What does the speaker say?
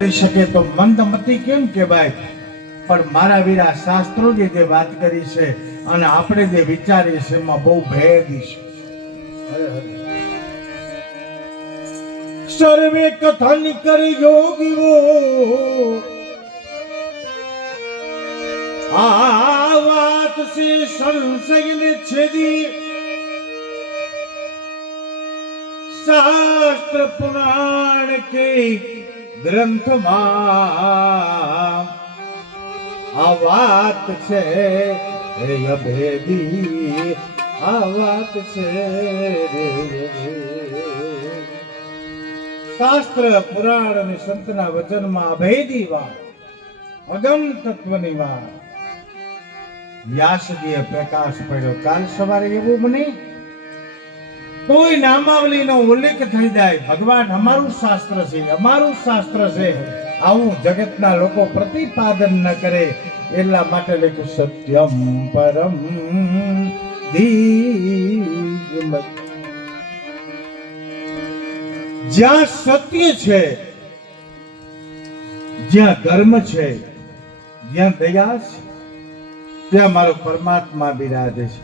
શકે તો મંદમતી કેમ કહેવાય? પણ મારા વીરા શાસ્ત્રોએ જે વાત કરી છે અને આપણે જે વિચારીએ છે એમાં બહુ ભેદ છે. સર્વે કથન કરી યોગીઓ આ વાત છે સંશયને છેદી શાસ્ત્ર પુરાણ કે ગ્રંથમાં આ વાત છે અભેદી આ વાત છે શાસ્ત્ર પુરાણ અને સંતના વચનમાં અભેદી વાત અગમ તત્વની વાત. વ્યાસજીએ પ્રકાશ પડ્યો. કાલ સવારે એવું મને કોઈ નામાવલીનો ઉલ્લેખ થઈ જાય, ભગવાન અમારું શાસ્ત્ર છે, અમારું શાસ્ત્ર છે, આવું જગતના લોકો પ્રતિપાદન ન કરે એટલા માટે લખ્યું સત્યમ પરમ ધીમહિ. જ્યાં સત્ય છે, જ્યાં ધર્મ છે, જ્યાં દયા છે, ત્યાં મારો પરમાત્મા બિરાજે છે.